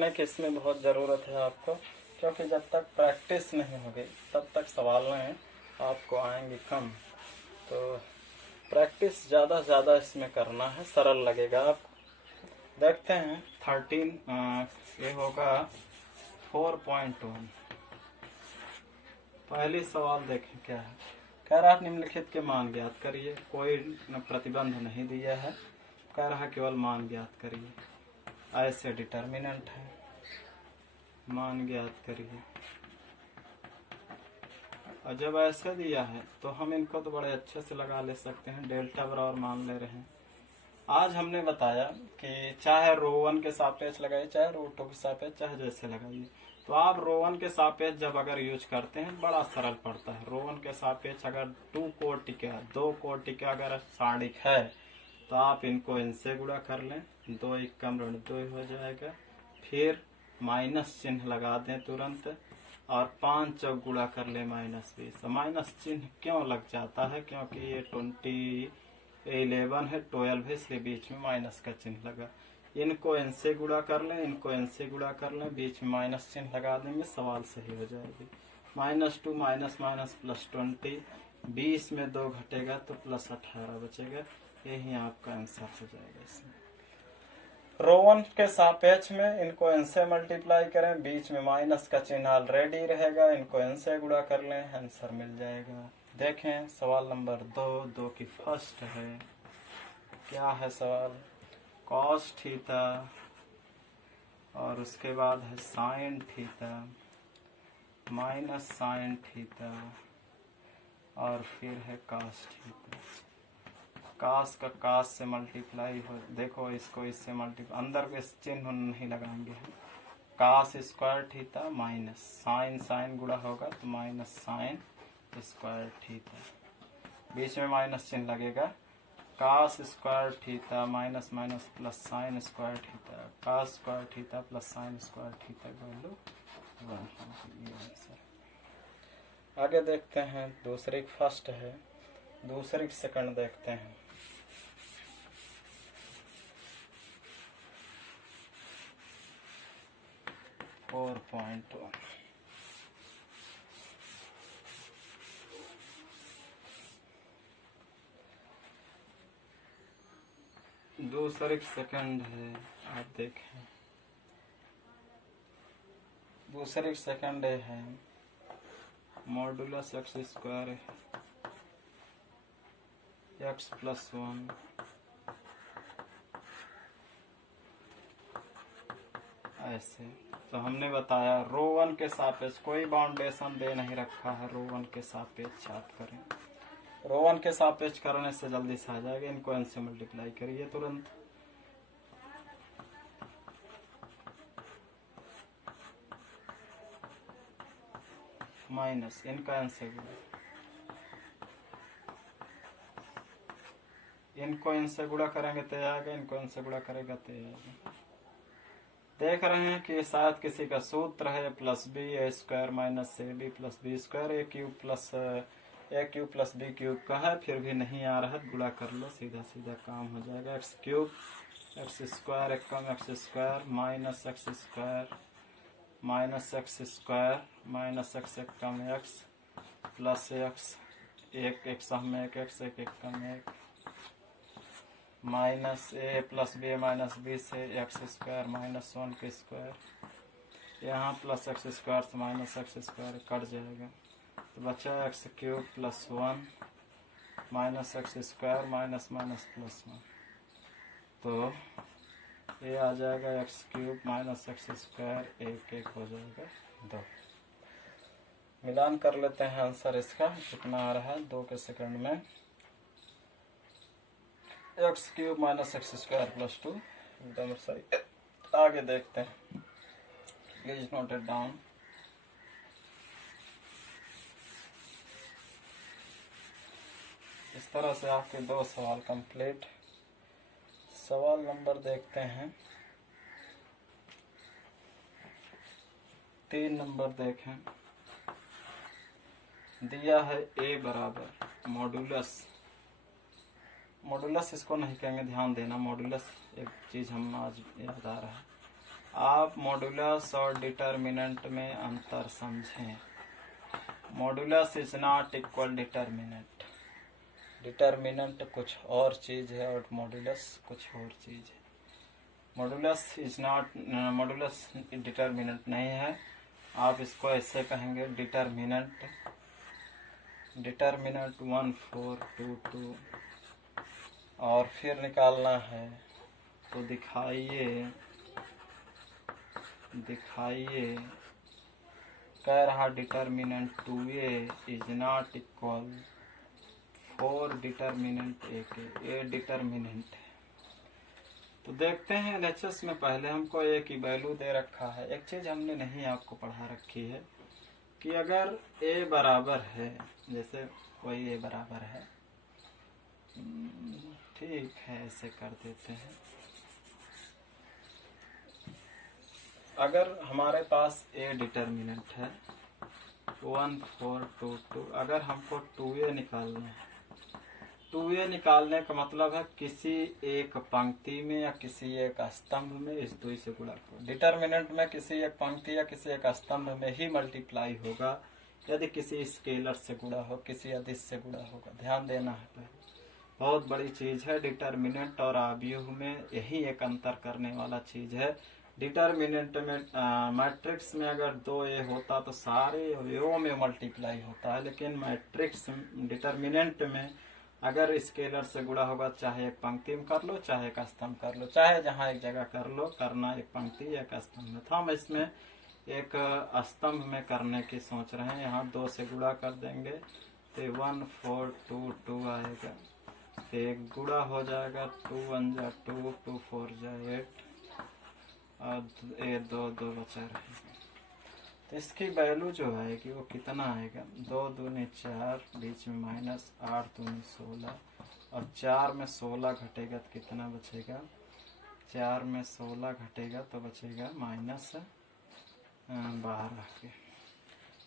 करने की इसमें बहुत ज़रूरत है आपको, क्योंकि जब तक प्रैक्टिस नहीं होगी तब तक सवालें आपको आएंगी कम। तो प्रैक्टिस ज़्यादा से ज़्यादा इसमें करना है, सरल लगेगा आपको। देखते हैं 13 ये होगा 4.1। पहली सवाल देखें क्या है। कह रहा है निम्नलिखित के मान ज्ञात करिए। कोई प्रतिबंध नहीं दिया है, कह रहा है केवल मान ज्ञात करिए। ऐसे डिटर्मिनेंट है, मान ज्ञात करिए। और जब ऐसे दिया है तो हम इनको तो बड़े अच्छे से लगा ले सकते हैं। डेल्टा बराबर मान ले रहे हैं। आज हमने बताया कि चाहे रो 1 के सापेक्ष लगाइए, चाहे रो 2 के सापेक्ष, चाहे जैसे लगाइए। तो आप रो 1 के सापेक्ष जब अगर यूज करते हैं बड़ा सरल पड़ता है। रो 1 के सापेक्ष अगर 2 कोटि का 2 कोटि का अगर सारणिक है तो आप इनको इनसे गुणा कर लें, 2 1 कम ऋण 2 हो जाएगा। फिर माइनस चिन्ह लगा दें तुरंत, और 5 चौक गुणा कर ले -20। माइनस चिन्ह क्यों लग जाता है? क्योंकि ये 11 है, 12 है, इसलिए बीच में माइनस का चिन्ह लगा। इनको इनसे गुणा कर लें, इनको इनसे गुणा कर लें, बीच में माइनस चिन्ह लगा देंगे, सवाल सही हो जाएगी। -2 माइनस माइनस +20, 20 में 2 घटेगा तो +18 बचेगा। यही आपका आंसर हो जाएगा। इसमें रो 1 के सापेक्ष में इनको इनसे मल्टीप्लाई करें, बीच में माइनस का चिन्ह ऑलरेडी रहेगा, इनको इनसे गुणा कर लें, आंसर मिल जाएगा। देखें सवाल नंबर 2 की फर्स्ट है। क्या है सवाल? कॉस थीटा और उसके बाद है sine theta minus sine theta और फिर है कास थीटा। कास का कास से मल्टीप्लाई हो, देखो इसको इससे मल्टीप्लाई, अंदर इस चिन्ह नहीं लगाएंगे हम। Cos square theta minus sine, sine गुणा होगा तो माइनस साइन स्क्वायर थीटा, बीच में माइनस चिन्ह लगेगा। Cos square theta minus minus plus sine square theta, cos square theta plus sine square theta value 1। आगे देखते हैं दूसरी फर्स्ट है, दूसरी सेकंड देखते हैं। और 4.1 दूसरी सेकंड है। आप देखें दूसरी सेकंड है मॉडुलस x स्क्वायर x+1 ऐसे। तो हमने बताया रो 1 के सापेक्ष कोई बाउंडेशन दे नहीं रखा है, रो 1 के सापेक्ष आप करें। रो 1 के सापेक्ष करने से जल्दी से आ जाएगा। इनको इनसे मल्टीप्लाई करिए तुरंत, माइनस इनका आंसर, इनको इनसे गुणा करेंगे तो आएगा, इनको इनसे गुणा करेगा तो आएगा। देख रहे हैं कि शायद किसी का सूत्र है +b square minus ab plus b square a cube plus b cube का है, फिर भी नहीं आ रहा है। गुणा कर लो, सीधा सीधा काम हो जाएगा। x क्यूब x स्क्वायर एक कम x square minus x square minus x square minus x एक कम x प्लस x एक सम में एक x एक कम एक minus a plus b minus b से x स्क्वायर माइनस 1 के स्क्वायर, यहाँ प्लस x स्क्वायर से माइनस x स्क्वायर कट जाएगा तो बचा x cube plus 1 minus x square minus minus plus 1। तो ये आ जाएगा x cube minus x square 1 हो जाएगा 2। मिलान कर लेते हैं आंसर इसका कितना आ रहा है 2 के सेकंड में। x cube minus x square plus 2 एकदम सही। आगे देखते हैं, प्लीज नोट इट डाउन। इस तरह से आपके 2 सवाल कंप्लीट। सवाल नंबर देखते हैं 3 नंबर देखें। दिया है a बराबर मॉडुलस, मॉडुलस इसको नहीं कहेंगे, ध्यान देना। मॉडुलस एक चीज हम आज याद आ रहा है। आप मॉडुलस और डिटर्मिनेंट में अंतर समझें। Modulus is not equal determinant. Determinant कुछ और चीज है और मॉडुलस कुछ और चीज है। Modulus is not, modulus determinant नहीं है। आप इसको ऐसे कहेंगे डिटर्मिनेंट 1 4 2 2 और फिर निकालना है तो दिखाइए कह रहा determinant 2a is not equal 4 determinant a के। ए डिटर्मिनेंट है तो देखते हैं एलएचएस में पहले हमको a की वैल्यू दे रखा है। एक चीज हमने नहीं आपको पढ़ा रखी है कि अगर a बराबर है, जैसे कोई a बराबर है, ठीक है ऐसे कर देते हैं। अगर हमारे पास a डिटर्मिनेंट है 1 4 2 2, अगर हमको 2a निकालना है, 2a निकालने का मतलब है किसी एक पंक्ति में या किसी एक स्तंभ में इस 2 से गुणा करो। डिटर्मिनेंट में किसी एक पंक्ति या किसी एक स्तंभ में ही मल्टीप्लाई होगा यदि किसी स्केलर से गुणा हो, किसी अदिश से गुणा होगा। ध्यान देना है पहले, बहुत बड़ी चीज है डिटर्मिनेंट और अवयव में, यही एक अंतर करने वाला चीज है। डिटर्मिनेंट में मैट्रिक्स में अगर 2a होता तो सारे अवयवों में मल्टीप्लाई होता है, लेकिन मैट्रिक्स डिटर्मिनेंट में अगर स्केलर से गुणा होगा, चाहे एक पंक्ति में कर लो, चाहे एक स्तंभ कर लो, चाहे जहां एक जगह कर लो, करना एक पंक्ति या एक स्तंभ में था। हम इसमें एक स्तंभ में करने की सोच रहे हैं। यहाँ 2 से गुणा कर देंगे तो 1 4 2 2 आएगा, एक गुणा हो जाएगा 2 1 जा 2 2 4 जा 8 और 2 बचा रहेगा। तो इसकी वैल्यू जो आएगी वो कितना आएगा, 2 दूनी 4, बीच में माइनस, 8 दूनी 16 और 4 में 16 घटेगा तो कितना बचेगा, 4 में 16 घटेगा तो बचेगा माइनस 12 के।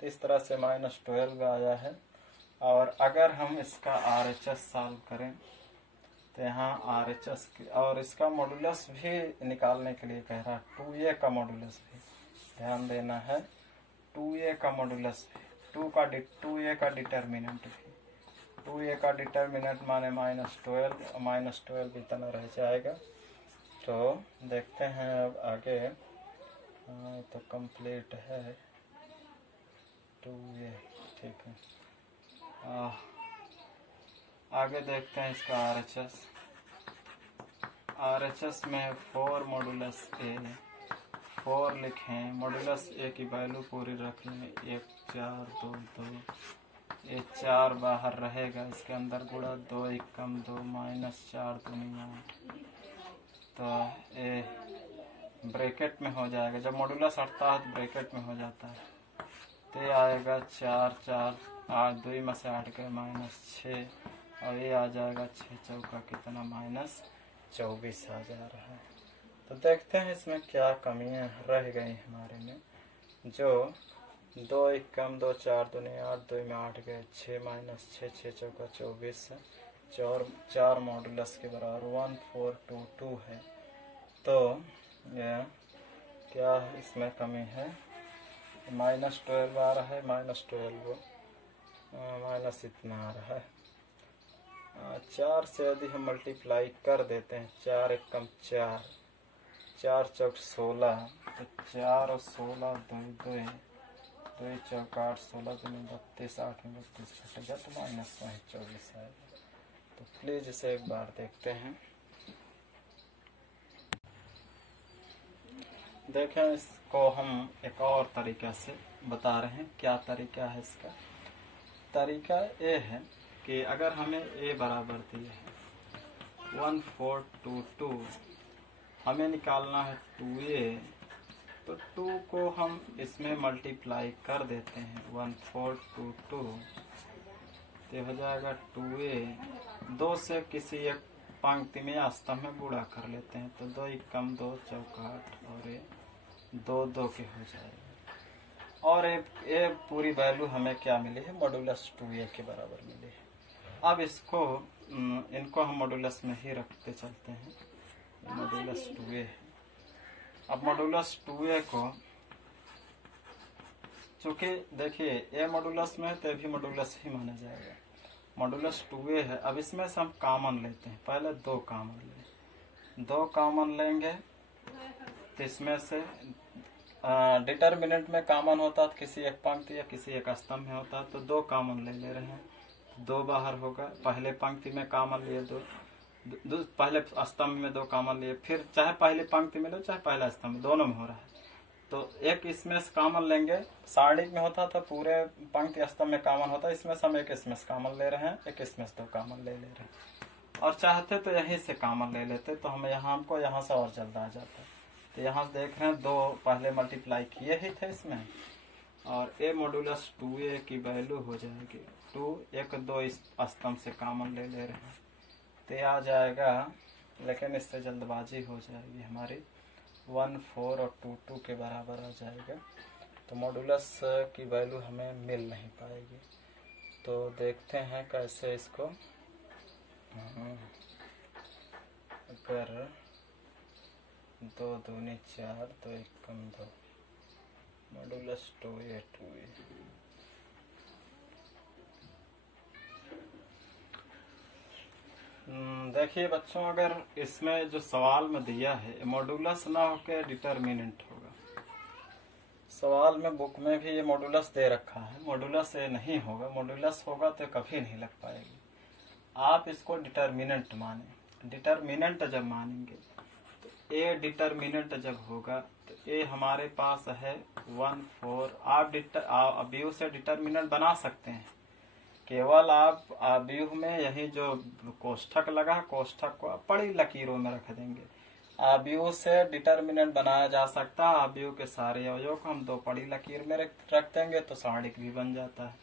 तो इस तरह से -12 आया है। और अगर हम इसका RHS सॉल्व करें तो यहाँ RHS और इसका मॉडुलस भी निकालने के लिए कह रहा है, 2a का मॉडुलस भी ध्यान देना है, 2a का मॉडुलस भी, 2a का डिटर्मिनेंट भी, 2a का डिटर्मिनेंट माने -12 इतना रह जाएगा। तो देखते हैं अब आगे। तो कंप्लीट है 2a, ठीक है। आगे देखते हैं इसका RHS में 4 मॉडुलस a 4 लिखें, मॉडुलस a की वैल्यू पूरी रख लें, 1 4 2 2, ये 4 बाहर रहेगा, इसके अंदर गुणा 2 1 कम 2 -4 दूनी 8, तो ये ब्रैकेट में हो जाएगा। जब मॉडुलस हटता है तो ब्रैकेट में हो जाता है, तो ये आएगा 4 4 8 2 में से 8 गए -6 और ये आ जाएगा 6 चौका कितना -24 आ जा रहा है। तो देखते हैं इसमें क्या कमियां रह गई हमारे में। जो 2 1 कम 2 4 दूनी 8 2 में 8 गए 6 -6 6 चौका 24 4 मॉडुलस के बराबर 1 4 2 2 है। तो यह क्या इसमें कमी है, -12 आ रहा है, -12 माइनस इतना आ रहा है। 4 से यदि हम मल्टीप्लाई कर देते हैं, 4 1 कम 4 4 चौक 16, तो 4 और 16 2 2 2 चौक 8 16 2 32 8 में 32 घटेगा तो -24 आएगा। तो प्लीज इसे एक बार देखते हैं। देखें, इसको हम एक और तरीका से बता रहे हैं। क्या तरीका है इसका? तरीका ये है कि अगर हमें a बराबर दिया है 1 4 2 2, हमें निकालना है 2a, तो 2 को हम इसमें मल्टीप्लाई कर देते हैं 1 4 2 2, तो हो जाएगा 2a। 2 से किसी एक पंक्ति में या स्तंभ में गुणा कर लेते हैं, तो 2 1 कम 2 चौका 8 और ये 2 2 के हो जाएगा। और ये पूरी वैल्यू हमें क्या मिली है, मॉडुलस 2a के बराबर मिली है। अब इनको हम मॉडुलस में ही रखते चलते हैं, मॉडुलस 2a है। अब मॉडुलस 2a को, चूंकि देखिए ए मॉडुलस में है तो भी मॉडुलस ही माना जाएगा, मॉडुलस 2a है। अब इसमें से हम कॉमन लेते हैं, पहले दो कॉमन लेंगे तो इसमें से डिटर्मिनेंट में कॉमन होता है तो किसी एक पंक्ति या किसी एक स्तंभ में होता है, तो दो कॉमन ले रहे हैं, दो बाहर होगा। पहले पंक्ति में कॉमन लिए दो, पहले स्तंभ में दो कॉमन लिए, फिर चाहे पहली पंक्ति में लो चाहे पहला स्तंभ, दोनों में हो रहा है तो एक इसमें से कॉमन लेंगे। सारणिक में होता तो पूरे पंक्ति स्तंभ में कॉमन होता, इसमें से हम एक इसमें से कॉमन ले रहे हैं, एक इसमें से दो कॉमन ले रहे हैं। और चाहते तो यहीं से कॉमन ले लेते तो हम हमको यहाँ से और जल्द आ जाता। तो यहाँ से देख रहे हैं दो पहले मल्टीप्लाई किए ही थे इसमें, और ए मॉडुलस 2a की वैल्यू हो जाएगी 2, एक दो इस स्तंभ से कॉमन ले रहे हैं तो आ जाएगा, लेकिन इससे जल्दबाजी हो जाएगी हमारी, 1 4 और 2 2 के बराबर आ जाएगा। तो मॉडुलस की वैल्यू हमें मिल नहीं पाएगी। तो देखते हैं कैसे इसको, अगर 2 दूनी 4 तो 1 कम 2, मॉडुलस 2a 2a। देखिए बच्चों, अगर इसमें जो सवाल में दिया है मॉडुलस ना होकर डिटर्मिनेंट होगा, सवाल में बुक में भी ये मॉडुलस दे रखा है, मॉडुलस ये नहीं होगा, मॉडुलस होगा तो कभी नहीं लग पाएगी। आप इसको डिटर्मिनेंट माने, डिटर्मिनेंट जब मानेंगे तो ए डिटर्मिनेंट जब होगा तो ए हमारे पास है 1 4। आप अव्यूह से डिटर्मिनेंट बना सकते हैं, केवल आप अव्यूह में यही जो कोष्ठक लगा, कोष्ठक को आप बड़ी लकीरों में रख देंगे। अव्यूह से डिटर्मिनेंट बनाया जा सकता है, अव्यूह के सारे अवयव को हम दो बड़ी लकीर में रख देंगे तो सारणिक भी बन जाता है।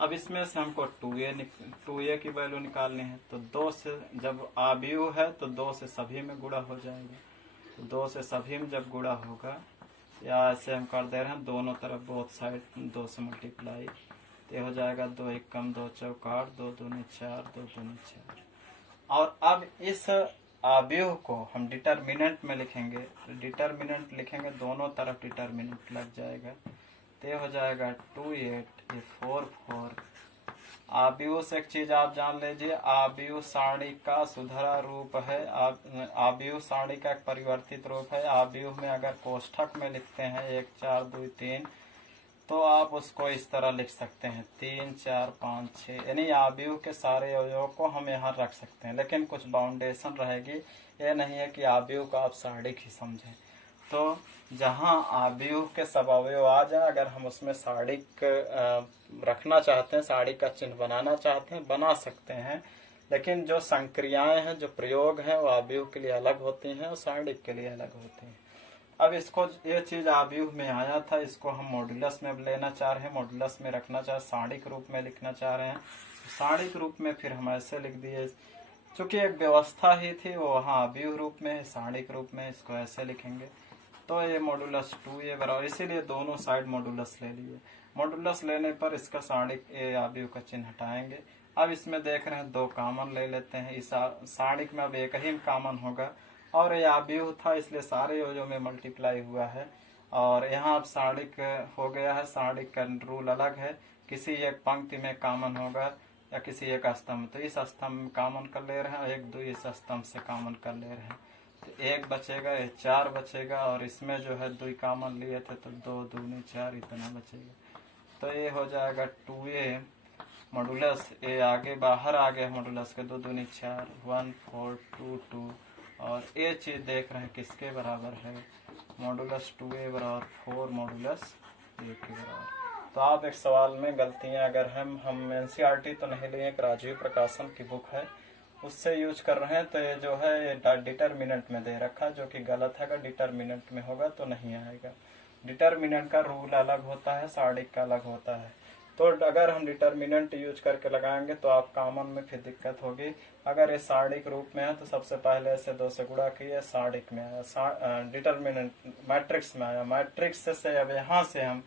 अब इसमें से हमको 2a की वैल्यू निकालनी है, तो 2 से जब अव्यूह है तो 2 से सभी में गुणा हो जाएगा, तो 2 से सभी में जब गुणा होगा, या ऐसे हम कर दे रहे हैं दोनों तरफ बोथ साइड 2 से मल्टीप्लाई, तो हो जाएगा 2 1 कम 2 चौकाट, 2 दूनी 4, 2 दूनी 4। और अब इस अव्यूह को हम डिटर्मिनेंट में लिखेंगे, डिटर्मिनेंट लिखेंगे दोनों तरफ डिटर्मिनेंट लग जाएगा, तो हो जाएगा 2 8 ये 4 4। अव्यूह से एक चीज आप जान लीजिए, अव्यूह सारणी का सुधरा रूप है, अव्यूह सारणी का एक परिवर्तित रूप है। अव्यूह में अगर कोष्ठक में लिखते हैं 1 4 2 3 तो आप उसको इस तरह लिख सकते हैं 3 4 5 6, यानी अव्यूह के सारे अवयवों को हम यहाँ रख सकते हैं, लेकिन कुछ बाउंडेशन रहेगी, ये नहीं है कि अव्यूह को आप सारणिक ही समझें। तो जहाँ अव्यूह के सब अवयव आ जाए, अगर हम उसमें सारणिक रखना चाहते हैं, सारणिक का चिन्ह बनाना चाहते हैं, बना सकते हैं, लेकिन जो संक्रियाएं हैं, जो प्रयोग हैं, वो अव्यूह के लिए अलग होती हैं और सारणिक के लिए अलग होती हैं। अब इसको ये चीज अव्यूह में आया था, इसको हम मॉडुलस में लेना चाह रहे हैं, मॉडुलस में रखना चाह, सारणिक रूप में लिखना चाह रहे हैं, सारणिक रूप में फिर हम ऐसे लिख दिए, चूंकि एक व्यवस्था ही थी वो वहाँ अव्यूह रूप में, सारणिक रूप में इसको ऐसे लिखेंगे। तो ये मॉडुलस 2a बराबर, इसीलिए दोनों साइड मॉडुलस ले लिए। मॉडुलस लेने पर इसका सारणिक ए अव्यूह का चिन्ह हटाएंगे। अब इसमें देख रहे हैं दो कॉमन ले लेते हैं, इस सारणिक में अब एक ही कॉमन होगा, और ये अव्यूह था इसलिए सारे अवयव में मल्टीप्लाई हुआ है, और यहाँ अब सारणिक हो गया है। सारणिक का रूल अलग है, किसी एक पंक्ति में कॉमन होगा या किसी एक स्तंभ, तो इस स्तंभ में कॉमन कर ले रहे हैं, 1 2 इस स्तंभ से कॉमन कर ले रहे हैं, तो 1 बचेगा, ये 4 बचेगा, और इसमें जो है 2 कॉमन लिए थे तो 2 दूनी 4 इतना बचेगा। तो ये हो जाएगा 2a मॉडुलस, ए आगे बाहर आ गया मॉडुलस के, 2 दूनी 4 1 4 2 2, और ये चीज देख रहे हैं किसके बराबर है, मॉडुलस 2a बराबर 4 मॉडुलस a के बराबर। तो आप एक सवाल में गलतियां अगर हम एनसीईआरटी तो नहीं लिए, एक राजीव प्रकाशन की बुक है उससे यूज कर रहे हैं, तो ये जो है ये डिटर्मिनेंट में दे रखा, जो कि गलत है। अगर डिटर्मिनेंट में होगा तो नहीं आएगा, डिटर्मिनेंट का रूल अलग होता है, सारणिक का अलग होता है। तो अगर हम डिटर्मिनेंट यूज करके लगाएंगे तो आप कॉमन में फिर दिक्कत होगी। अगर ये सारणिक रूप में है तो सबसे पहले ऐसे 2 से गुणा किए, सारणिक में आया, डिटर्मिनेंट मैट्रिक्स में आया, मैट्रिक्स से अब यहाँ से हम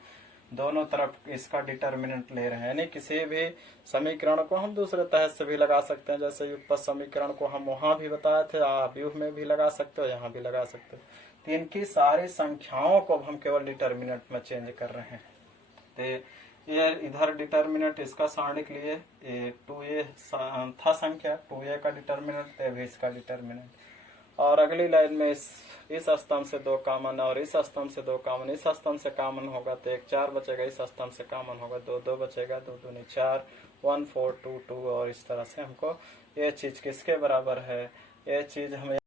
दोनों तरफ इसका डिटर्मिनेंट ले रहे हैं, यानी किसी भी समीकरण को हम दूसरे तहत से भी लगा सकते हैं, जैसे युगपत समीकरण को हम वहां भी बताए थे, अव्यूह में भी लगा सकते हो, यहाँ भी लगा सकते हो। तो इनकी सारी संख्याओं को अब हम केवल डिटर्मिनेंट में चेंज कर रहे हैं। तो ये इधर डिटर्मिनेंट इसका सारणिक लिए, ये 2a था संख्या, 2a का डिटर्मिनेंट, तो भी इसका डिटर्मिनेंट। और अगली लाइन में इस स्तंभ से 2 कॉमन और इस स्तंभ से 2 कॉमन, इस स्तंभ से कॉमन होगा तो 1 4 बचेगा, इस स्तंभ से कॉमन होगा 2 2 बचेगा, 2 2 4 1 4 2 2। और इस तरह से हमको ये चीज किसके बराबर है, ये चीज हमें